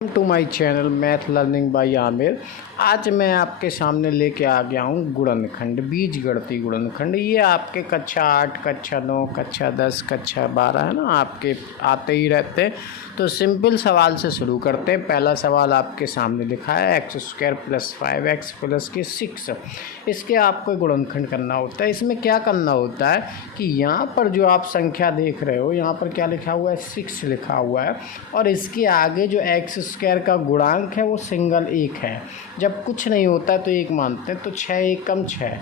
To my channel math learning by Aamir. आज मैं आपके सामने लेके आ गया हूँ गुणनखंड, बीजगणितीय गुणनखंड। ये आपके कक्षा 8, कक्षा 9, कक्षा 10, कक्षा 12 है ना, आपके आते ही रहते हैं। तो सिंपल सवाल से शुरू करते हैं। पहला सवाल आपके सामने लिखा है x² + 5x + 6। इसके आपको गुणनखंड करना होता है। इसमें क्या करना होता है कि यहाँ पर जो आप संख्या देख रहे हो, यहाँ पर क्या लिखा हुआ है, 6 लिखा हुआ है, और इसके आगे जो x² का गुणांक है वो सिंगल 1 है। जब कुछ नहीं होता है तो 1 मानते हैं, तो 6 1 = 6।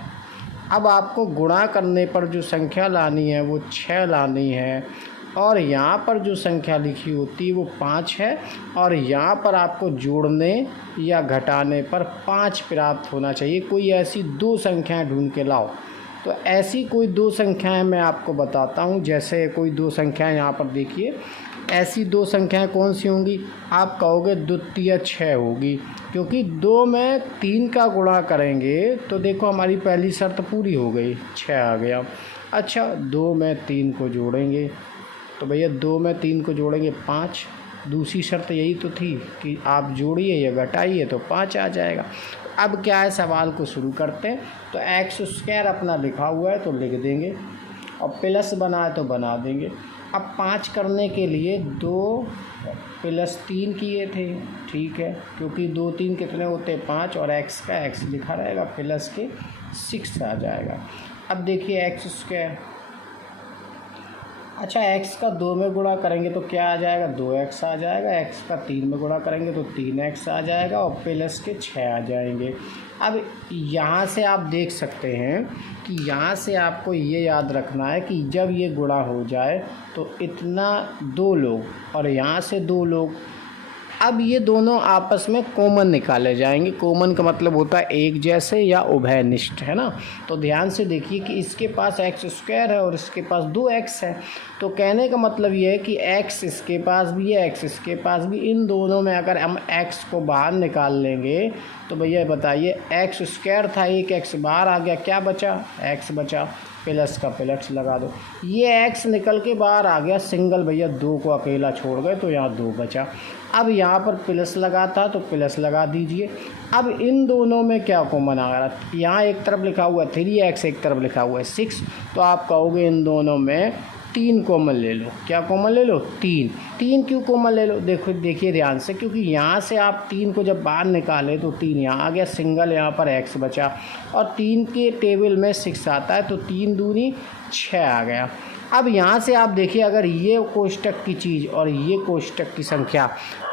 अब आपको गुणा करने पर जो संख्या लानी है वो 6 लानी है, और यहाँ पर जो संख्या लिखी होती है वो 5 है, और यहाँ पर आपको जोड़ने या घटाने पर 5 प्राप्त होना चाहिए। कोई ऐसी 2 संख्याएं ढूंढ के लाओ। तो ऐसी कोई 2 संख्याएं मैं आपको बताता हूँ। जैसे कोई 2 संख्याएं यहाँ पर देखिए, ऐसी 2 संख्याएं कौन सी होंगी? आप कहोगे द्वितीय 6 होगी, क्योंकि 2 में 3 का गुणा करेंगे तो देखो हमारी पहली शर्त पूरी हो गई, 6 आ गया। अच्छा, 2 में 3 को जोड़ेंगे तो भैया 2 में 3 को जोड़ेंगे 5। दूसरी शर्त यही तो थी कि आप जोड़िए या घटाइए तो 5 आ जाएगा। अब क्या है, सवाल को शुरू करते हैं। तो x² अपना लिखा हुआ है तो लिख देंगे, और प्लस बना है तो बना देंगे। अब 5 करने के लिए 2 + 3 किए थे, ठीक है, क्योंकि 2 3 कितने होते हैं, 5, और x का x लिखा रहेगा, प्लस के 6 आ जाएगा। अब देखिए x², अच्छा x का 2 में गुणा करेंगे तो क्या आ जाएगा, 2x आ जाएगा। x का 3 में गुणा करेंगे तो 3x आ जाएगा, और प्लस के 6 आ जाएंगे। अब यहाँ से आप देख सकते हैं कि यहाँ से आपको ये याद रखना है कि जब ये गुणा हो जाए तो इतना 2 लोग और यहाँ से 2 लोग, अब ये दोनों आपस में कॉमन निकाले जाएंगे। कॉमन का मतलब होता है एक जैसे या उभयनिष्ठ, है ना। तो ध्यान से देखिए कि इसके पास x² है और इसके पास 2x है। तो कहने का मतलब ये है कि x इसके पास भी है, x इसके पास भी। इन दोनों में अगर हम x को बाहर निकाल लेंगे तो भैया बताइए, x² था, एक x बाहर आ गया, क्या बचा, x बचा। प्लस का प्लस लगा दो, ये x निकल के बाहर आ गया, सिंगल भैया 2 को अकेला छोड़ गए तो यहाँ 2 बचा। अब यहाँ पर प्लस लगा था तो प्लस लगा दीजिए। अब इन दोनों में क्या कॉमन आ रहा है, यहाँ एक तरफ लिखा हुआ है 3x, एक तरफ लिखा हुआ है 6, तो आप कहोगे इन दोनों में 3 कॉमन ले लो। क्या कॉमन ले लो, 3 क्यों कॉमन ले लो, देखिए ध्यान से, क्योंकि यहाँ से आप 3 को जब बाहर निकाले तो 3 यहाँ आ गया, सिंगल यहाँ पर x बचा, और 3 के टेबल में 6 आता है तो 3 दूनी 6 आ गया। अब यहाँ से आप देखिए, अगर ये कोष्टक की चीज़ और ये कोष्टक की संख्या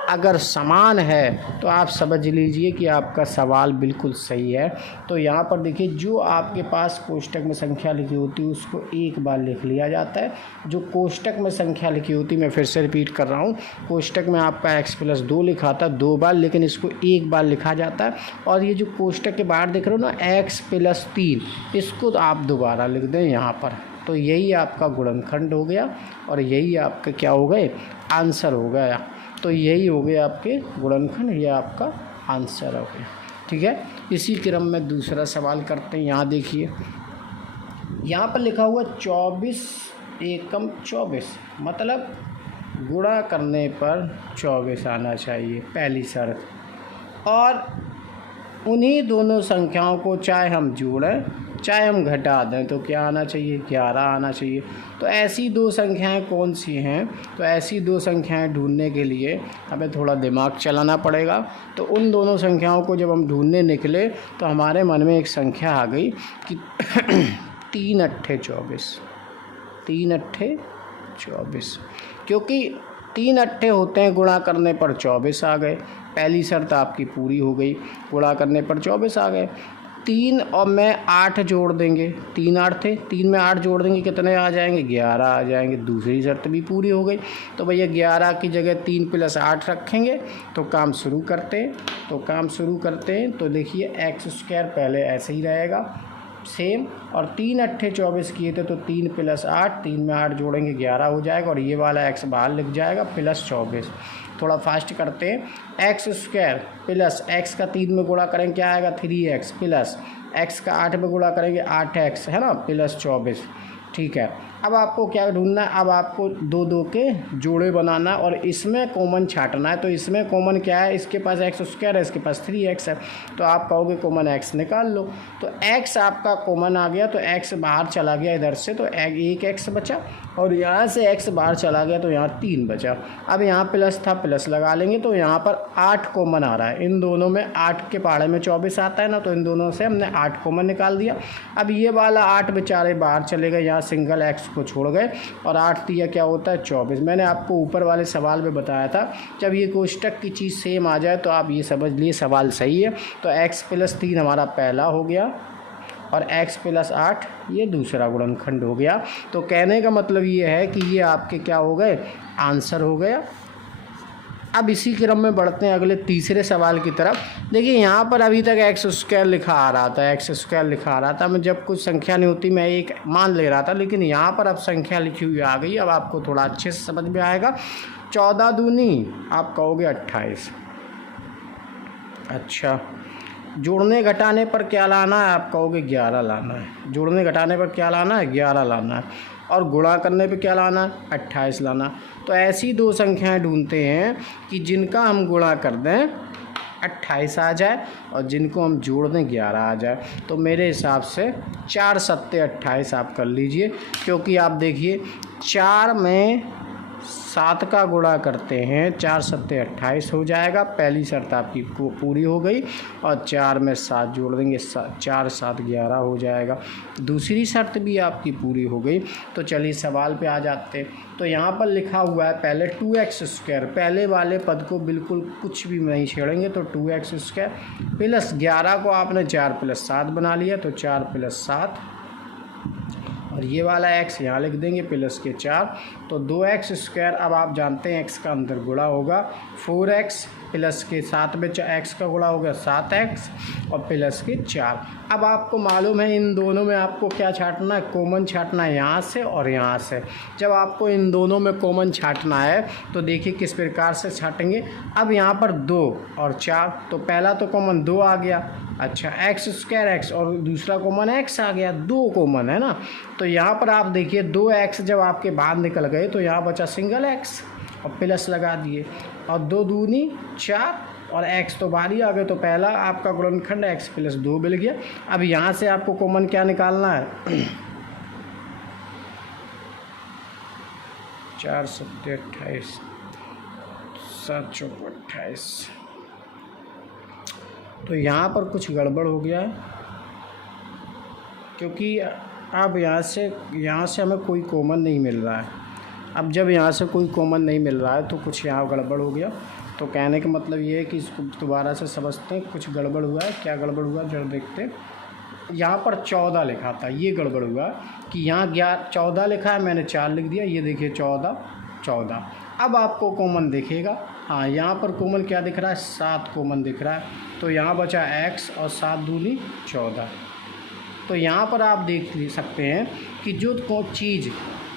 अगर समान है तो आप समझ लीजिए कि आपका सवाल बिल्कुल सही है। तो यहाँ पर देखिए, जो आपके पास कोष्टक में संख्या लिखी होती है उसको एक बार लिख लिया जाता है। जो कोष्टक में संख्या लिखी होती है, मैं फिर से रिपीट कर रहा हूँ, कोष्टक में आपका x + 2 लिखा था 2 बार, लेकिन इसको एक बार लिखा जाता है। और ये जो कोष्टक के बाहर देख रहे हो ना, x + 3, इसको तो आप दोबारा लिख दें यहाँ पर। तो यही आपका गुणनखंड हो गया, और यही आपका क्या हो गए, आंसर हो गया। तो यही हो गया आपके गुणनखंड, ये आपका आंसर हो गया, ठीक है। इसी क्रम में दूसरा सवाल करते हैं। यहाँ देखिए, यहाँ पर लिखा हुआ 24 एकम 24, मतलब गुणा करने पर 24 आना चाहिए, पहली शर्त। और उन्हीं दोनों संख्याओं को चाहे हम जोड़ें चाहे हम घटा दें तो क्या आना चाहिए, 11 आना चाहिए। तो ऐसी 2 संख्याएं कौन सी हैं, तो ऐसी 2 संख्याएं ढूंढने के लिए हमें थोड़ा दिमाग चलाना पड़ेगा। तो उन दोनों संख्याओं को जब हम ढूंढने निकले तो हमारे मन में एक संख्या आ गई कि 3 अट्ठे 24, 3 अट्ठे 24, क्योंकि 3 अट्ठे होते हैं, गुणा करने पर 24 आ गए। पहली शर्त आपकी पूरी हो गई, गुणा करने पर 24 आ गए। 3 और में 8 जोड़ देंगे, 3 8 थे, 3 में 8 जोड़ देंगे, कितने आ जाएंगे, 11 आ जाएंगे। दूसरी शर्त भी पूरी हो गई। तो भैया 11 की जगह 3 + 8 रखेंगे। तो काम शुरू करते हैं। तो देखिए x² पहले ऐसे ही रहेगा सेम, और 3 अट्ठे 24 किए थे तो 3 + 8, 3 में 8 जोड़ेंगे 11 हो जाएगा, और ये वाला x बाहर लिख जाएगा, प्लस 24। थोड़ा फास्ट करते हैं, x² प्लस x का 3 में गुणा करेंगे क्या आएगा, 3x, प्लस x का 8 में गुणा करेंगे 8x, है ना, प्लस 24, ठीक है। अब आपको क्या ढूंढना है, अब आपको दो दो के जोड़े बनाना और इसमें कॉमन छांटना है। तो इसमें कॉमन क्या है, इसके पास एक्स स्क्वायर है, इसके पास 3x है, तो आप कहोगे कॉमन x निकाल लो। तो x आपका कॉमन आ गया, तो x बाहर चला गया इधर से, तो एक x बचा, और यहाँ से x बाहर चला गया तो यहाँ 3 बचा। अब यहाँ प्लस था, प्लस लगा लेंगे, तो यहाँ पर 8 कॉमन आ रहा है। इन दोनों में 8 के पहाड़े में 24 आता है ना, तो इन दोनों से हमने 8 कॉमन निकाल दिया। अब ये वाला 8 बेचारे बाहर चले गए, यहाँ सिंगल x को छोड़ गए, और 8 दिया क्या होता है 24। मैंने आपको ऊपर वाले सवाल में बताया था, जब ये कोष्टक की चीज़ सेम आ जाए तो आप ये समझ लिए सवाल सही है। तो x + 3 हमारा पहला हो गया, और x + 8 ये दूसरा गुणनखंड हो गया। तो कहने का मतलब ये है कि ये आपके क्या हो गए, आंसर हो गया। अब इसी क्रम में बढ़ते हैं अगले तीसरे सवाल की तरफ। देखिए यहाँ पर अभी तक x² लिखा आ रहा था, x² लिखा आ रहा था। मैं जब कुछ संख्या नहीं होती मैं एक मान ले रहा था, लेकिन यहाँ पर अब संख्या लिखी हुई आ गई। अब आपको थोड़ा अच्छे से समझ में आएगा। 14 दूनी आप कहोगे 28। अच्छा, जोड़ने घटाने पर क्या लाना है, आप कहोगे 11 लाना है। जोड़ने घटाने पर क्या लाना है, 11 लाना है, और गुणा करने पे क्या लाना है, 28 लाना। तो ऐसी दो संख्याएं ढूंढते हैं कि जिनका हम गुणा कर दें 28 आ जाए, और जिनको हम जोड़ दें 11 आ जाए। तो मेरे हिसाब से 4 × 7 = 28 आप कर लीजिए, क्योंकि आप देखिए 4 में 7 का गुणा करते हैं, 4 × 7 = 28 हो जाएगा। पहली शर्त आपकी पूरी हो गई, और 4 में 7 जोड़ देंगे, 4 × 7 = 11 हो जाएगा। दूसरी शर्त भी आपकी पूरी हो गई। तो चलिए सवाल पे आ जाते हैं। तो यहाँ पर लिखा हुआ है पहले 2x², पहले वाले पद को बिल्कुल कुछ भी नहीं छेड़ेंगे, तो 2x² + 11 को आपने 4 + 7 बना लिया, तो 4 + 7, और ये वाला x यहाँ लिख देंगे +4। तो 2x², अब आप जानते हैं x का अंदर गुणा होगा 4x, प्लस के 7 में x का गुणा होगा 7x, और प्लस के 4। अब आपको मालूम है इन दोनों में आपको क्या छांटना है, कॉमन छांटना है, यहाँ से और यहाँ से। जब आपको इन दोनों में कॉमन छांटना है तो देखिए किस प्रकार से छांटेंगे। अब यहाँ पर 2 और 4, तो पहला तो कॉमन 2 आ गया। अच्छा, x² x, और दूसरा कॉमन x आ गया, 2 कॉमन है ना। तो यहाँ पर आप देखिए 2x जब आपके बाहर निकल गए तो यहाँ बचा सिंगल x, और प्लस लगा दिए, और 2 दूनी 4, और x तो बाहर ही आ गए। तो पहला आपका गुणनखंड x + 2 मिल गया। अब यहाँ से आपको कॉमन क्या निकालना है 4 × 7 = 28, 7 × 4 = 28। तो यहाँ पर कुछ गड़बड़ हो गया है, क्योंकि अब यहाँ से हमें कोई कॉमन नहीं मिल रहा है। अब जब यहाँ से कोई कॉमन नहीं मिल रहा है तो कुछ यहाँ गड़बड़ हो गया। तो कहने का मतलब ये है कि इसको दोबारा से समझते हैं, कुछ गड़बड़ हुआ है। क्या गड़बड़ हुआ जरा देखते हैं। यहाँ पर 14 लिखा था, ये गड़बड़ हुआ कि यहाँ 14 लिखा है, मैंने 4 लिख दिया। ये देखिए 14। अब आपको कॉमन दिखेगा, हाँ यहाँ पर कॉमन क्या दिख रहा है, 7 कॉमन दिख रहा है। तो यहाँ बचा x, और 7 दूनी 14। तो यहाँ पर आप देख सकते हैं कि जो चीज़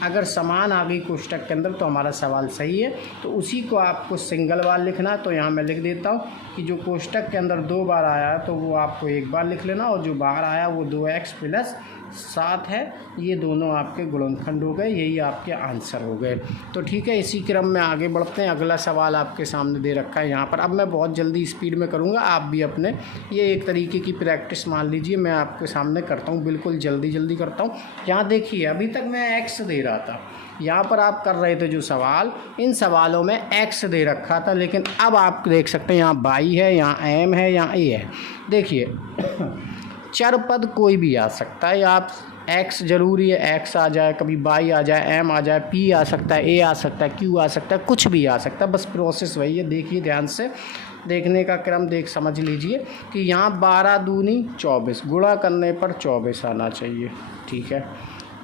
अगर समान आ गई कोष्टक के अंदर तो हमारा सवाल सही है। तो उसी को आपको सिंगल बार लिखना है। तो यहाँ मैं लिख देता हूँ कि जो कोष्टक के अंदर 2 बार आया है तो वो आपको 1 बार लिख लेना, और जो बाहर आया वो 2x + 7 है। ये दोनों आपके गुणनखंड हो गए, यही आपके आंसर हो गए। तो ठीक है, इसी क्रम में आगे बढ़ते हैं। अगला सवाल आपके सामने दे रखा है यहाँ पर। अब मैं बहुत जल्दी स्पीड में करूँगा, आप भी अपने ये एक तरीके की प्रैक्टिस मान लीजिए। मैं आपके सामने करता हूँ, बिल्कुल जल्दी करता हूँ। यहाँ देखिए अभी तक मैं x दे रहा था, यहाँ पर आप कर रहे थे जो सवाल, इन सवालों में x दे रखा था, लेकिन अब आप देख सकते हैं यहाँ y है, यहाँ m है, यहाँ a है। देखिए चर पद कोई भी आ सकता है, आप x जरूरी है, x आ जाए, कभी y आ जाए, m आ जाए, p आ सकता है, a आ सकता है, q आ सकता है, कुछ भी आ सकता है। बस प्रोसेस वही है। देखिए ध्यान से, देखने का क्रम समझ लीजिए कि यहाँ 12 दूनी 24, गुणा करने पर 24 आना चाहिए। ठीक है,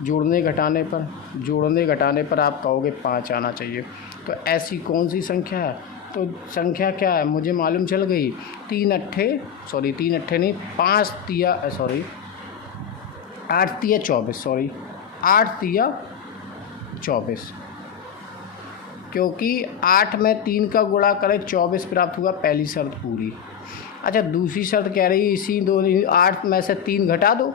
जोड़ने घटाने पर आप कहोगे 5 आना चाहिए। तो ऐसी कौन सी संख्या है, तो संख्या क्या है मुझे मालूम चल गई। 8 तिया 24, क्योंकि 8 में 3 का गुणा करें 24 प्राप्त हुआ, पहली शर्त पूरी। अच्छा, दूसरी शर्त कह रही है इसी 8 में से 3 घटा दो,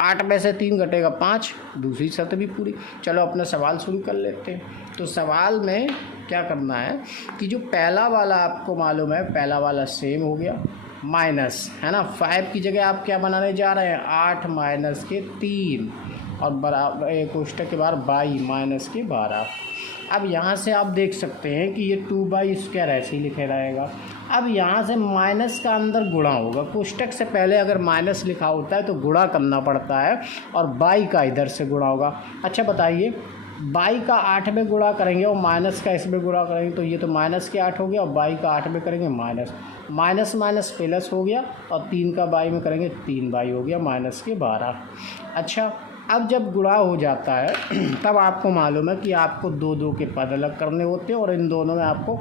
8 में से 3 घटेगा 5, दूसरी शर्त भी पूरी। चलो अपना सवाल शुरू कर लेते हैं। तो सवाल में क्या करना है कि जो पहला वाला आपको मालूम है, पहला वाला सेम हो गया, माइनस है ना, 5 की जगह आप क्या बनाने जा रहे हैं, 8 माइनस के 3 और बराबर कोष्टक के बाहर 22 माइनस के 12। अब यहाँ से आप देख सकते हैं कि ये 2/2 ऐसे ही लिखा रहेगा। अब यहाँ से माइनस का अंदर गुणा होगा, कोष्टक से पहले अगर माइनस लिखा होता है तो गुणा करना पड़ता है और 22 का इधर से गुणा होगा। अच्छा बताइए, 22 का 8 में गुणा करेंगे और माइनस का इसमें गुणा करेंगे तो ये तो माइनस के 8 हो गया और 22 का 8 में करेंगे माइनस, माइनस माइनस प्लस हो गया और 3 का 22 में करेंगे 3/2 हो गया माइनस के 12। अच्छा, अब जब गुणा हो जाता है तब आपको मालूम है कि आपको 2 के पद अलग करने होते हैं और इन दोनों में आपको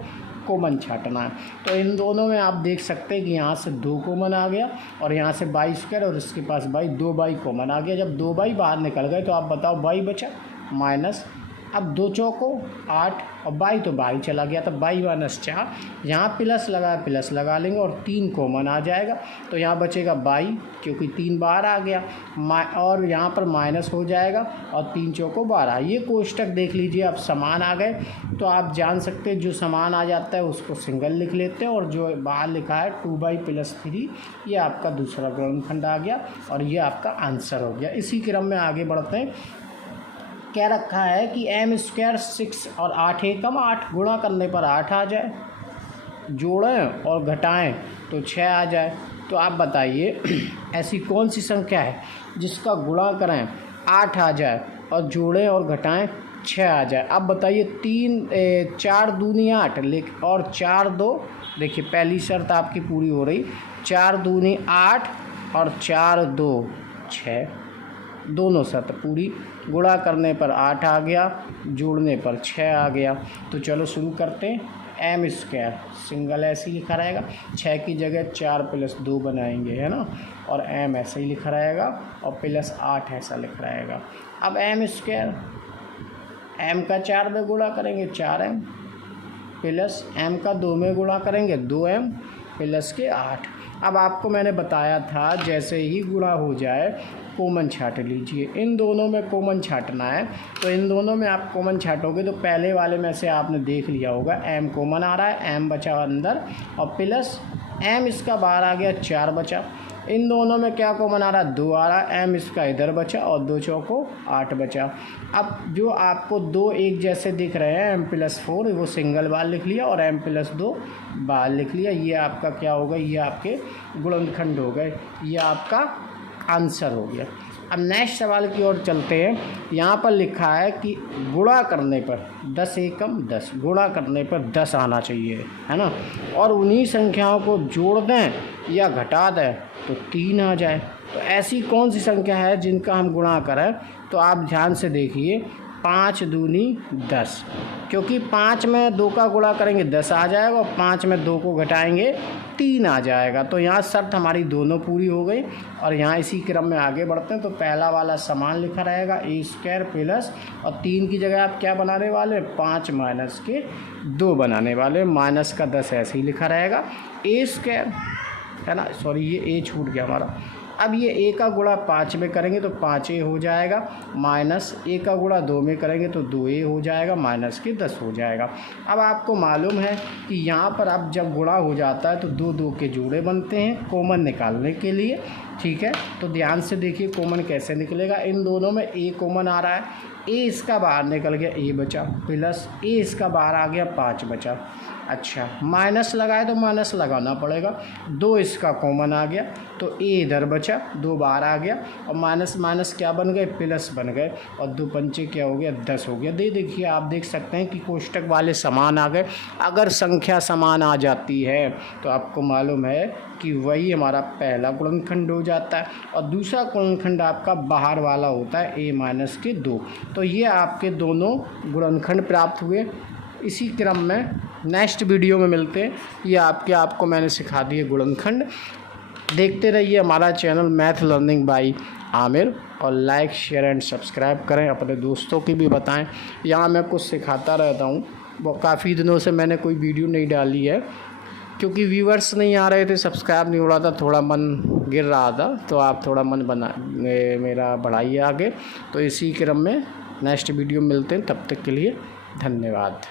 कॉमन छाटना है। तो इन दोनों में आप देख सकते हैं कि यहाँ से 2 कॉमन आ गया और यहाँ से 22 और इसके पास 2/2 कॉमन आ गया। जब 2/2 बाहर निकल गए तो आप बताओ 22 बचा माइनस, अब 2 चौको 8 और 22 तो 22 चला गया, तो 22 माइनस 4, यहाँ प्लस लगा लेंगे और 3 कॉमन आ जाएगा तो यहाँ बचेगा 22 क्योंकि 3 बाहर आ गया, और यहाँ पर माइनस हो जाएगा और 3 चौको 12। ये कोष्टक देख लीजिए, अब समान आ गए तो आप जान सकते हैं जो समान आ जाता है उसको सिंगल लिख लेते हैं और जो बाहर लिखा है 2/+3 ये आपका दूसरा गुणनखंड आ गया और ये आपका आंसर हो गया। इसी क्रम में आगे बढ़ते हैं। क्या रखा है कि m² 6 और 8 एकम 8, गुणा करने पर 8 आ जाए, जोड़ें और घटाएं तो 6 आ जाए। तो आप बताइए ऐसी कौन सी संख्या है जिसका गुणा करें 8 आ जाए और जोड़ें और घटाएं 6 आ जाए। अब बताइए 4 दूनी 8 और 4 2, देखिए पहली शर्त आपकी पूरी हो रही, 4 दूनी 8 और 4 2 6, दोनों शर्त पूरी। गुणा करने पर 8 आ गया, जोड़ने पर 6 आ गया। तो चलो शुरू करते हैं। m² सिंगल ऐसे ही लिखा रहेगा, 6 की जगह 4 + 2 बनाएंगे है ना, और m ऐसे ही लिखा रहेगा और +8 ऐसा लिख रहेगा। अब m² m का 4 में गुणा करेंगे 4m प्लस m का 2 में गुणा करेंगे 2m प्लस के 8। अब आपको मैंने बताया था जैसे ही गुणा हो जाए कॉमन छाट लीजिए, इन दोनों में कॉमन छाटना है। तो इन दोनों में आप कॉमन छाटोगे तो पहले वाले में से आपने देख लिया होगा m कॉमन आ रहा है, m बचा अंदर और प्लस m इसका बाहर आ गया 4 बचा। इन दोनों में क्या कॉमन आ रहा है 2 आ रहा है, m इसका इधर बचा और 2 चौको 8 बचा। अब जो आपको 2 एक जैसे दिख रहे हैं m+4 वो सिंगल बार लिख लिया और m+2 बार लिख लिया। ये आपका क्या होगा, ये आपके गुणनखंड हो गए, ये आपका आंसर हो गया। अब नेक्स्ट सवाल की ओर चलते हैं। यहाँ पर लिखा है कि गुणा करने पर 10 एकम 10, गुणा करने पर 10 आना चाहिए है ना, और उन्हीं संख्याओं को जोड़ दें या घटा दें तो 3 आ जाए। तो ऐसी कौन सी संख्या है जिनका हम गुणा करें, तो आप ध्यान से देखिए, 5 दूनी 10, क्योंकि 5 में 2 का गुणा करेंगे 10 आ जाएगा और 5 में 2 को घटाएंगे 3 आ जाएगा। तो यहाँ शर्त हमारी दोनों पूरी हो गई और यहाँ इसी क्रम में आगे बढ़ते हैं। तो पहला वाला समान लिखा रहेगा a² प्लस, और 3 की जगह आप क्या बनाने वाले, 5 माइनस के 2 बनाने वाले, माइनस का 10 ऐसे ही लिखा रहेगा a² है ना, सॉरी ये a छूट गया हमारा। अब ये a का गुणा 5 में करेंगे तो 5a हो जाएगा, माइनस a का गुणा 2 में करेंगे तो 2a हो जाएगा, माइनस के 10 हो जाएगा। अब आपको मालूम है कि यहाँ पर अब जब गुणा हो जाता है तो 2 के जोड़े बनते हैं कॉमन निकालने के लिए, ठीक है। तो ध्यान से देखिए कॉमन कैसे निकलेगा। इन दोनों में a कॉमन आ रहा है, a इसका बाहर निकल गया, a बचा, प्लस a इसका बाहर आ गया 5 बचा। अच्छा, माइनस लगाए तो माइनस लगाना पड़ेगा, 2 इसका कॉमन आ गया तो a इधर बचा, 2 बाहर आ गया और माइनस माइनस क्या बन गए, प्लस बन गए, और 2 पंचे क्या हो गया 10 हो गया। देखिए आप देख सकते हैं कि कोष्टक वाले समान आ गए। अगर संख्या समान आ जाती है तो आपको मालूम है कि वही हमारा पहला गुणनखंड हो जाता है और दूसरा गुणनखंड आपका बाहर वाला होता है a-2। तो ये आपके दोनों गुणनखंड प्राप्त हुए। इसी क्रम में नेक्स्ट वीडियो में मिलते हैं। ये आपको मैंने सिखा दिए गुणनखंड। देखते रहिए हमारा channel math learning by Aamir, और लाइक शेयर एंड सब्सक्राइब करें, अपने दोस्तों की भी बताएं। यहाँ मैं कुछ सिखाता रहता हूँ, वो काफ़ी दिनों से मैंने कोई वीडियो नहीं डाली है, क्योंकि व्यूअर्स नहीं आ रहे थे, सब्सक्राइब नहीं हो रहा था, थोड़ा मन गिर रहा था, तो आप थोड़ा मन मेरा बढ़ाइए आगे। तो इसी क्रम में नेक्स्ट वीडियो मिलते हैं, तब तक के लिए धन्यवाद।